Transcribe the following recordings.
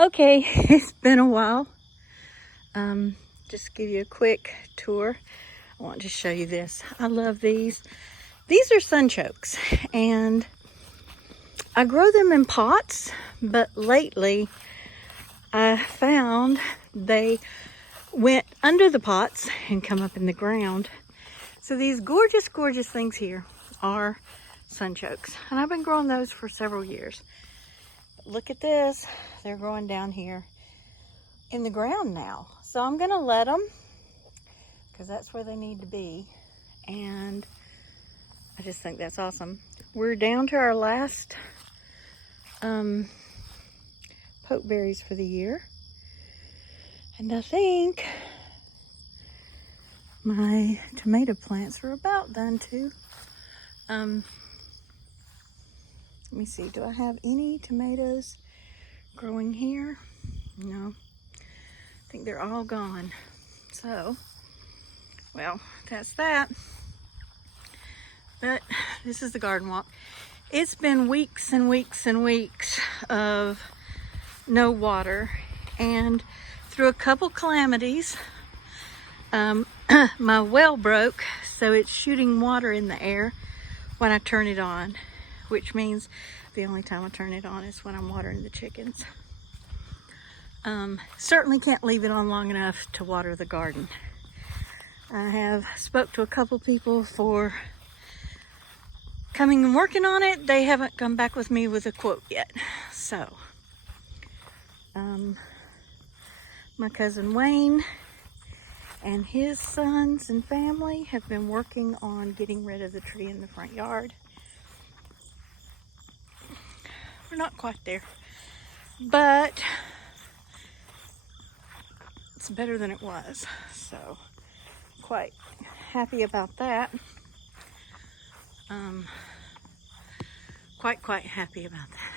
Okay, it's been a while. Just give you a quick tour. I want to show you this. I love these. These are sunchokes, and I grow them in pots, but lately I found they went under the pots and come up in the ground. So these gorgeous, gorgeous things here are sunchokes, and I've been growing those for several years. Look at this, they're growing down here in the ground now. So I'm gonna let them, because that's where they need to be. And I just think that's awesome. We're down to our last pokeberries for the year. And I think my tomato plants are about done too. Let me see, do I have any tomatoes growing here? No, I think they're all gone. So, well, that's that. But this is the garden walk. It's been weeks and weeks and weeks of no water, and through a couple calamities, my well broke, so it's shooting water in the air when I turn it on, which means the only time I turn it on is when I'm watering the chickens. Certainly can't leave it on long enough to water the garden. I have spoke to a couple people for coming and working on it. They haven't come back with me with a quote yet. So, my cousin Wayne and his sons and family have been working on getting rid of the tree in the front yard. We're not quite there, but it's better than it was. So, quite happy about that. Quite happy about that.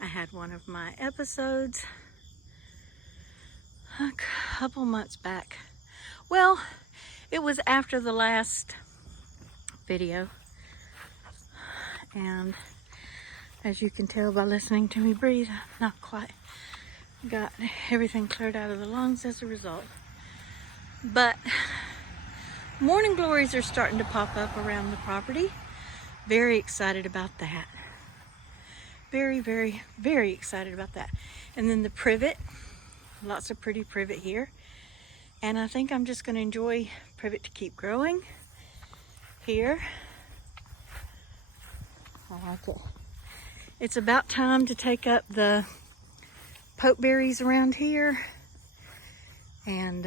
I had one of my episodes a couple months back. Well, it was after the last video, and as you can tell by listening to me breathe, I've not quite got everything cleared out of the lungs as a result. But morning glories are starting to pop up around the property. Very excited about that. Very, very, very excited about that. And then the privet, lots of pretty privet here. And I think I'm just going to enjoy privet to keep growing here. I like it. It's about time to take up the pokeberries around here. And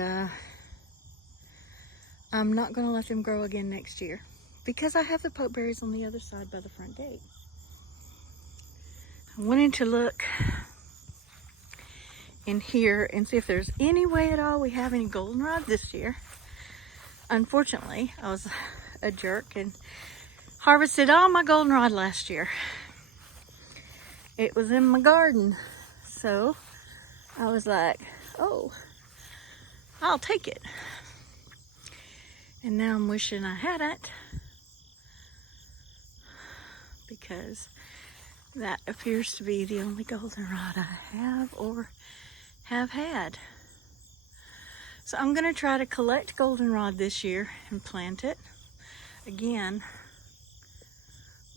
I'm not going to let them grow again next year, because I have the pokeberries on the other side by the front gate. I wanted to look in here and see if there's any way at all we have any goldenrod this year. Unfortunately, I was a jerk and harvested all my goldenrod last year. It was in my garden, so I was like, oh, I'll take it. And now I'm wishing I hadn't, because that appears to be the only goldenrod I have or have had. So I'm going to try to collect goldenrod this year and plant it again.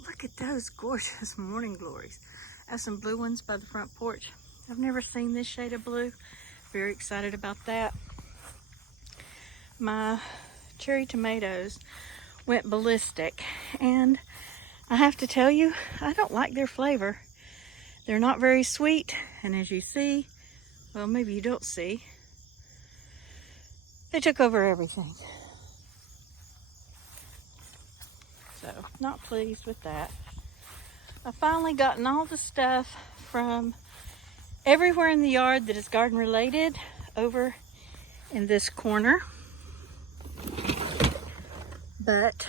Look at those gorgeous morning glories. I have some blue ones by the front porch. I've never seen this shade of blue. Very excited about that. My cherry tomatoes went ballistic, and I have to tell you, I don't like their flavor. They're not very sweet, and as you see, well, maybe you don't see, they took over everything. So, not pleased with that. I've finally gotten all the stuff from everywhere in the yard that is garden related over in this corner. But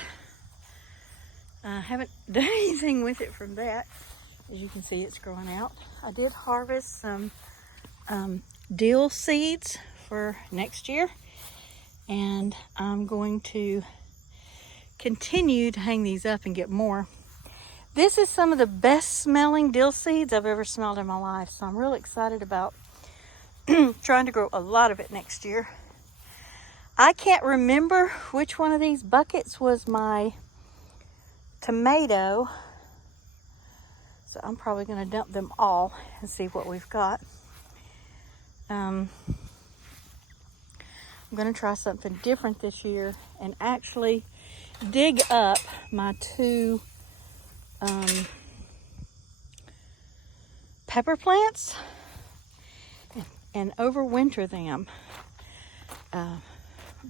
I haven't done anything with it from that. As you can see, it's growing out. I did harvest some dill seeds for next year, and I'm going to continue to hang these up and get more. This is some of the best smelling dill seeds I've ever smelled in my life. So I'm really excited about trying to grow a lot of it next year. I can't remember which one of these buckets was my tomato. So I'm probably going to dump them all and see what we've got. I'm going to try something different this year and actually dig up my 2 pepper plants and overwinter them. I'm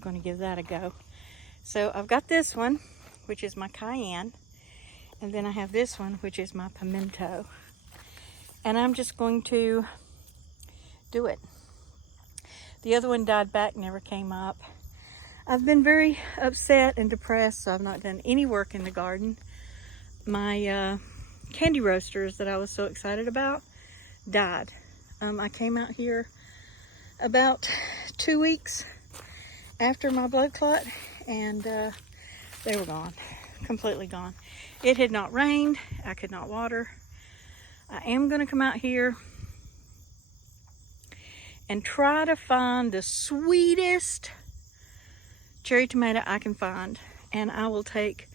going to give that a go. So I've got this one, which is my cayenne, and then I have this one, which is my pimento. And I'm just going to do it. The other one died back, never came up. I've been very upset and depressed, so I've not done any work in the garden. My candy roasters that I was so excited about died. I came out here about 2 weeks after my blood clot, and they were gone, completely gone. It had not rained, I could not water. I am going to come out here and try to find the sweetest cherry tomato I can find, and I will take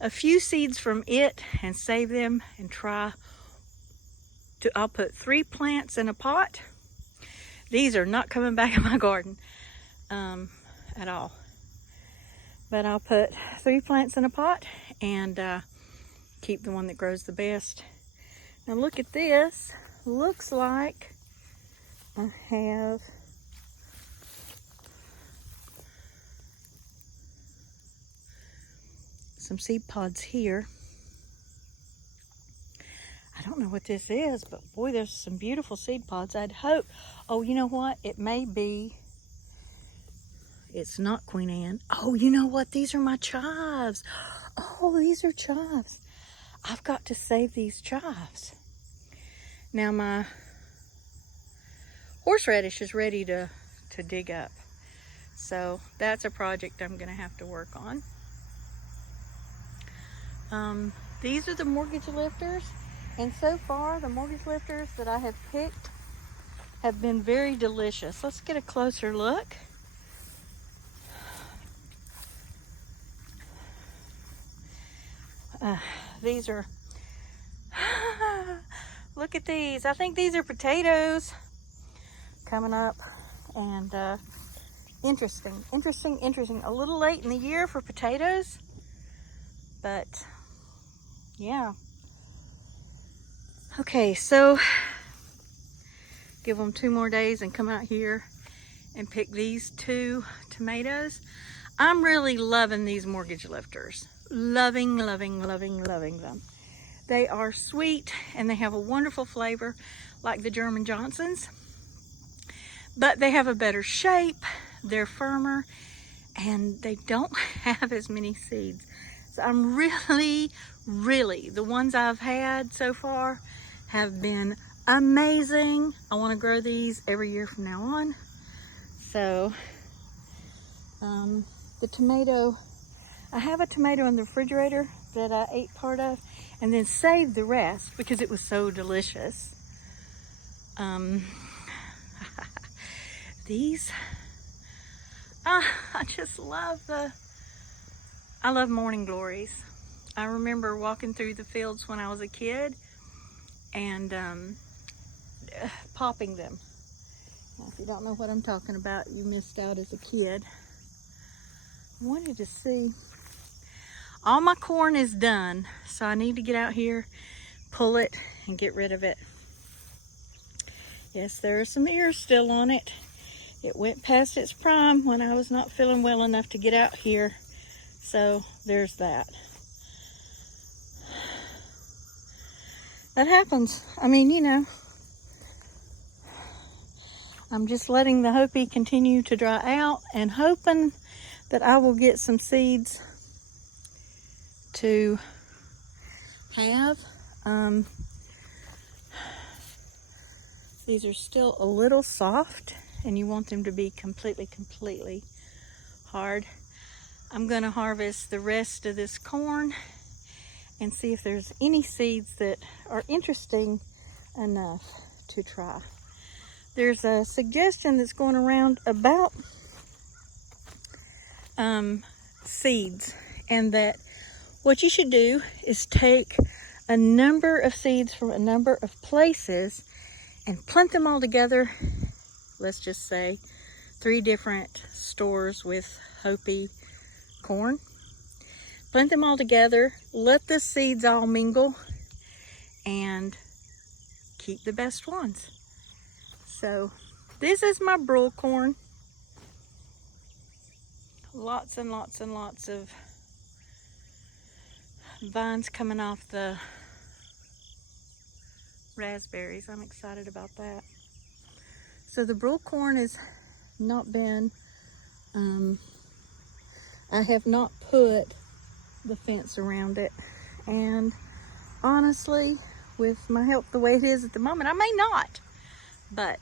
a few seeds from it and save them and try to, I'll put 3 plants in a pot. These are not coming back in my garden at all. But I'll put 3 plants in a pot and keep the one that grows the best. Now look at this. Looks like I have some seed pods here. I don't know what this is, but boy, there's some beautiful seed pods. I'd hope, oh, you know what? It may be, it's not Queen Anne. Oh, you know what? These are my chives. Oh, these are chives. I've got to save these chives. Now my horseradish is ready to dig up. So that's a project I'm gonna have to work on. These are the mortgage lifters, and so far the mortgage lifters that I have picked have been very delicious. Let's get a closer look. These are, look at these. I think these are potatoes coming up, and interesting. A little late in the year for potatoes, but yeah. Okay, so give them 2 more days and come out here and pick these 2 tomatoes. I'm really loving these mortgage lifters. Loving them. They are sweet and they have a wonderful flavor like the German Johnsons, but they have a better shape, they're firmer, and they don't have as many seeds. So I'm really, the ones I've had so far have been amazing. I want to grow these every year from now on. So the tomato, I have a tomato in the refrigerator that I ate part of and then saved the rest because it was so delicious. These, I just love I love morning glories. I remember walking through the fields when I was a kid and popping them. Now, if you don't know what I'm talking about, you missed out as a kid. I wanted to see, all my corn is done, so I need to get out here, pull it, and get rid of it. Yes, there are some ears still on it. It went past its prime when I was not feeling well enough to get out here. So there's that. That happens. I mean, you know, I'm just letting the Hopi continue to dry out and hoping that I will get some seeds to have. These are still a little soft and you want them to be completely hard. I'm going to harvest the rest of this corn and see if there's any seeds that are interesting enough to try. There's a suggestion that's going around about seeds, and that what you should do is take a number of seeds from a number of places and plant them all together. Let's just say 3 different stores with Hopi corn. Plant them all together, let the seeds all mingle, and keep the best ones. So this is my broil corn. Lots and lots and lots of vines coming off the raspberries. I'm excited about that. So the broil corn has not been, I have not put the fence around it, and honestly, with my health the way it is at the moment, I may not, but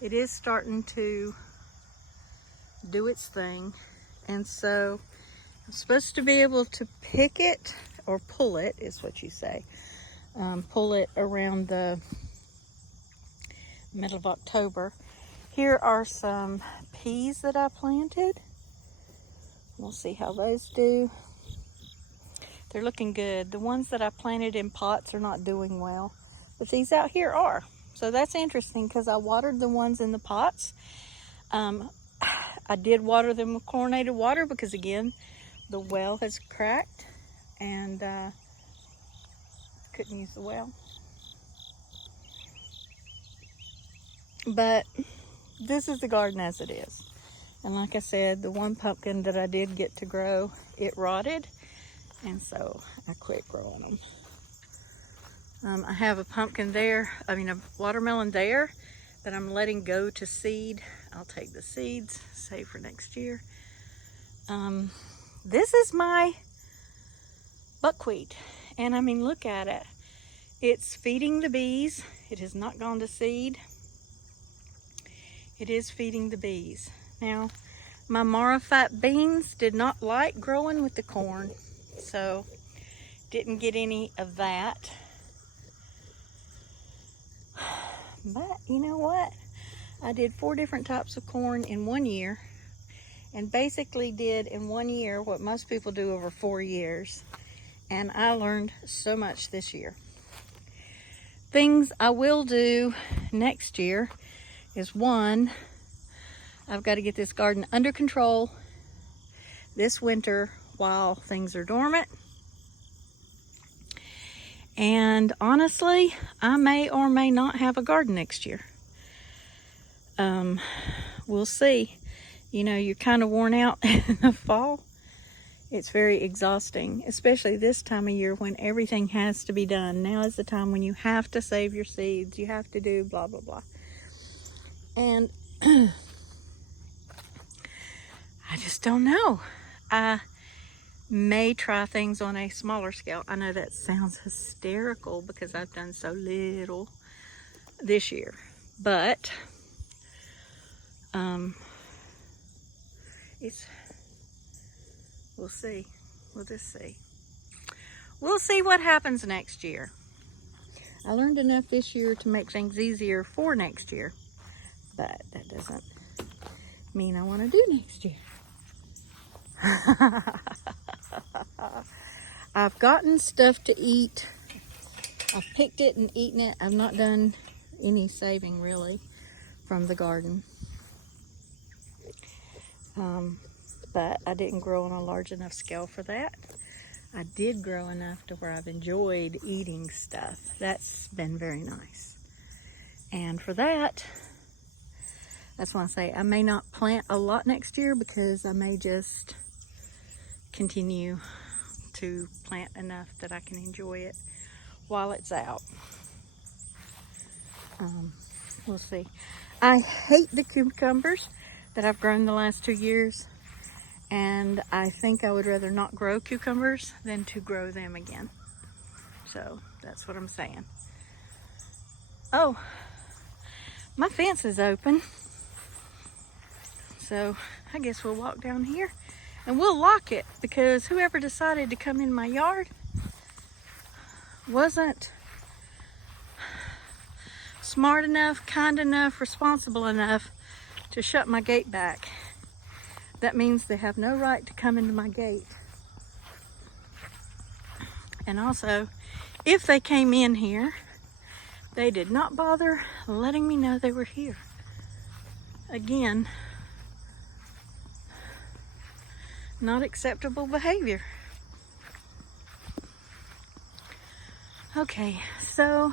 it is starting to do its thing. And so I'm supposed to be able to pick it, or pull it is what you say, pull it around the middle of October. Here are some peas that I planted. We'll see how those do. They're looking good. The ones that I planted in pots are not doing well, but these out here are. So that's interesting, because I watered the ones in the pots. I did water them with chlorinated water because, again, the well has cracked and couldn't use the well. But this is the garden as it is. And like I said, the one pumpkin that I did get to grow, it rotted. And so I quit growing them. I have a pumpkin there, a watermelon there that I'm letting go to seed. I'll take the seeds, save for next year. This is my buckwheat. And look at it. It's feeding the bees. It has not gone to seed. It is feeding the bees. Now, my Marifat beans did not like growing with the corn, so didn't get any of that. But you know what? I did 4 different types of corn in 1 year, and basically did in 1 year what most people do over 4 years. And I learned so much this year. Things I will do next year is, 1, I've got to get this garden under control this winter while things are dormant. And honestly, I may or may not have a garden next year. We'll see. You're kind of worn out in the fall. It's very exhausting, especially this time of year when everything has to be done. Now is the time when you have to save your seeds. You have to do blah, blah, blah. And I just don't know. I may try things on a smaller scale. I know that sounds hysterical because I've done so little this year, but we'll see. We'll just see. We'll see what happens next year. I learned enough this year to make things easier for next year, but that doesn't mean I want to do next year. I've gotten stuff to eat. I've picked it and eaten it. I've not done any saving really from the garden. But I didn't grow on a large enough scale for that. I did grow enough to where I've enjoyed eating stuff. That's been very nice. And for that, that's why I say I may not plant a lot next year, because I may just continue to plant enough that I can enjoy it while it's out. We'll see. I hate the cucumbers that I've grown the last 2 years, and I think I would rather not grow cucumbers than to grow them again. So that's what I'm saying. Oh, my fence is open, so I guess we'll walk down here and we'll lock it, because whoever decided to come in my yard, wasn't smart enough, kind enough, responsible enough to shut my gate back. That means they have no right to come into my gate. And also, if they came in here, they did not bother letting me know they were here. Again, not acceptable behavior. Okay, so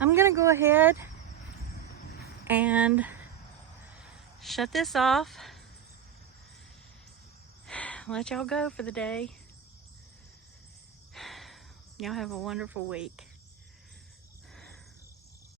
I'm gonna go ahead and shut this off. Let y'all go for the day. Y'all have a wonderful week.